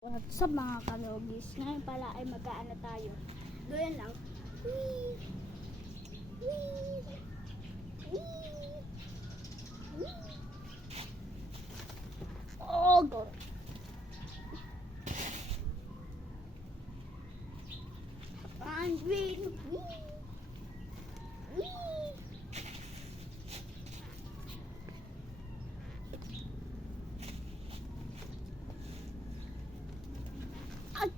What's up mga kalogis? Ngayon pala ay mag-aano tayo. Doon lang. Wee! Wee! Wee! Wee! Oh, go! And wee! Wee! Wee! Ay!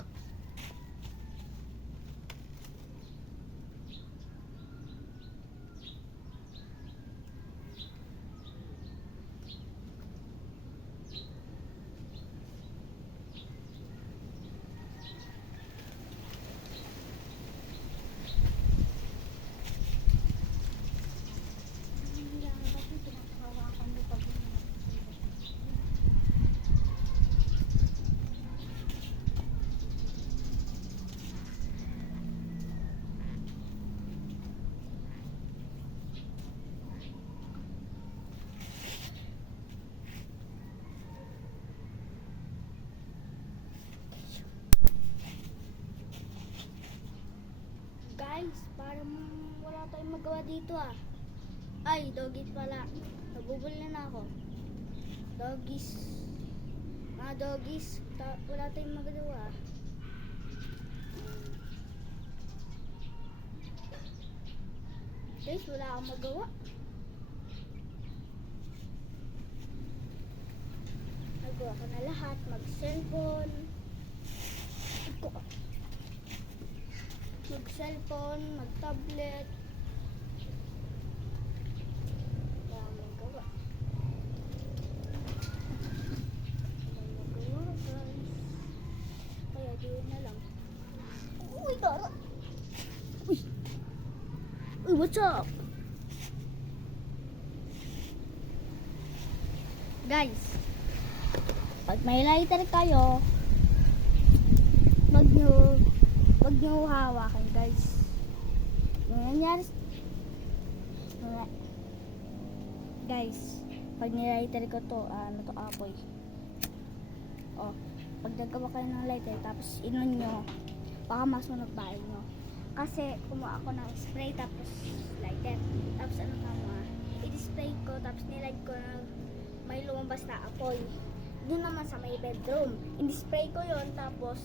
Guys, parang wala tayong magawa dito ah. Ay, doggies pala. Nabubuli na ako. Doggies. Mga doggies, wala tayong magawa. Guys, wala akong magawa. Nagawa ko na lahat. Mag-cellphone. Mag-cellphone, mag-tablet. Wala akong magawa. Wala akong magawa, guys. Kaya di na lang. Uy, tara! Uy! Uy, what's up? Guys, pag may lighter kayo, wag nyo hawakan, guys. Yung nangyari, guys, pag nilighter ko to, apoy. Oh, pag naggawa kayo ng lighter, tapos inon nyo, baka masunog bahay nyo. Kasi kumuha ako ng spray, tapos lighter. Tapos i-spray ko, tapos nilight ko na may lumabas na apoy. Doon naman sa may bedroom. In-spray ko yon, tapos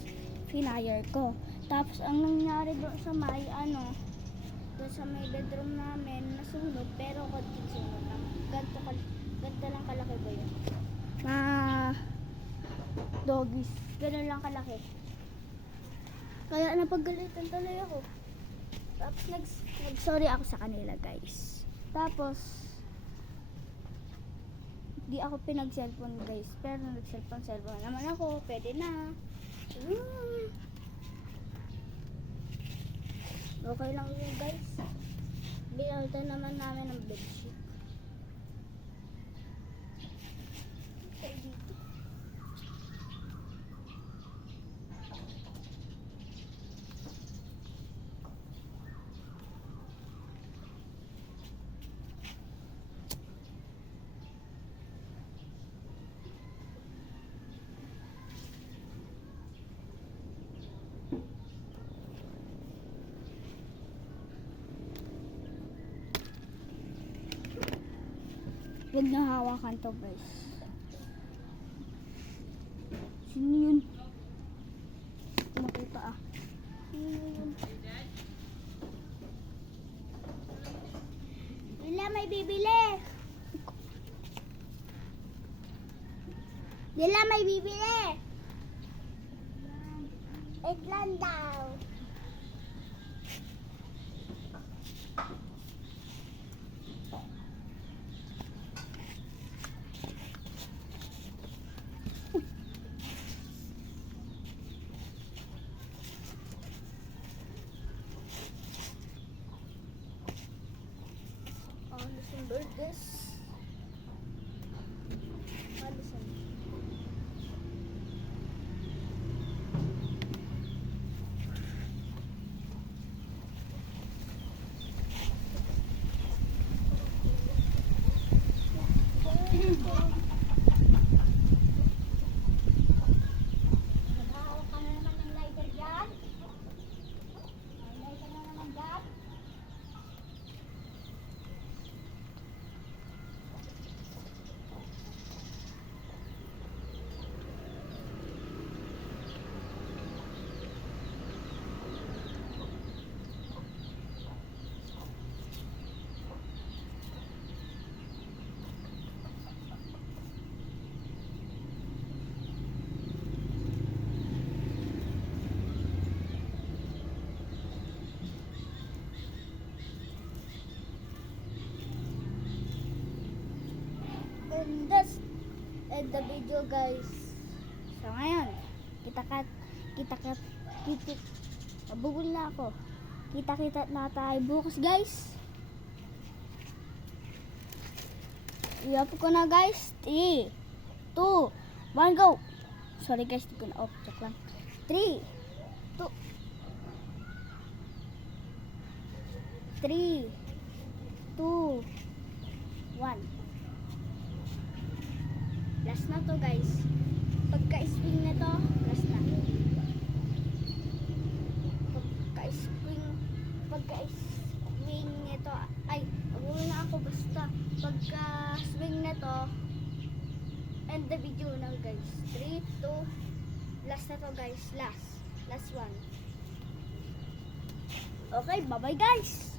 finire ko. Tapos ang nangyari doon sa may doon sa may bedroom namin, nasunog, pero konting sunog lang. Ganito lang kalaki ba yun? Doggies. Ganun lang kalaki. Kaya napagalitan tuloy ako. Tapos nag-sorry ako sa kanila, guys. Tapos di ako pinag-cellphone, guys. Pero nag-cellphone naman ako. Pwede na. Okay lang yun, guys. Binaltan naman namin ng bedsheet. Okay, dito. Huwag na hawakan to, guys. Sino yun? Makita ah. Sino yun? Wala, may bibili. Wala, may bibili. Eggland daw. Listen, burgers. Listen. video guys. So ngayon, kita nabugol na ako. Kita na tayo bukas guys. I-off ko na guys. 3, 2, 1, go! Sorry guys, di ko na off. Check lang. 3, 2, 3, 2, 1. Last na to guys. Pagka-swing na to, last na. Pagka-swing nito, ay, nagulo na ako basta. Pagka-swing na to, end the video na guys. 3, 2, last na to guys. Last one. Okay, bye-bye guys.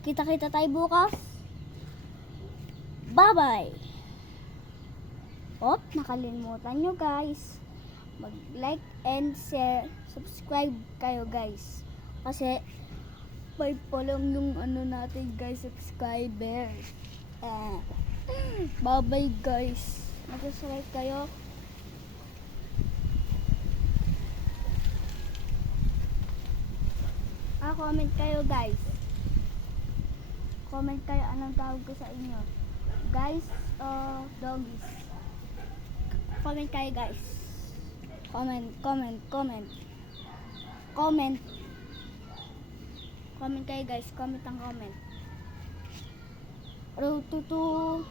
Kita-kita tayo bukas. Bye-bye. Oh, nakalimutan nyo guys. Mag-like and share. Subscribe kayo guys. Kasi 5 pa lang yung ano natin guys, subscribers. Bye-bye guys. Mag-subscribe kayo. Comment kayo guys. Comment kayo anong tawag ko sa inyo. Guys o doggies. Comment kayo guys. Comment. Comment kayo guys. Comment ang comment. Road to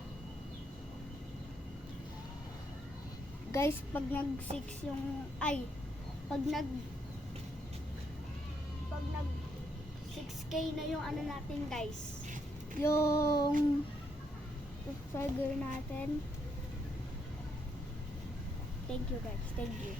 guys, pag nag 6 yung pag nag 6K na yung ano natin guys, yung subscriber natin. Thank you guys, thank you.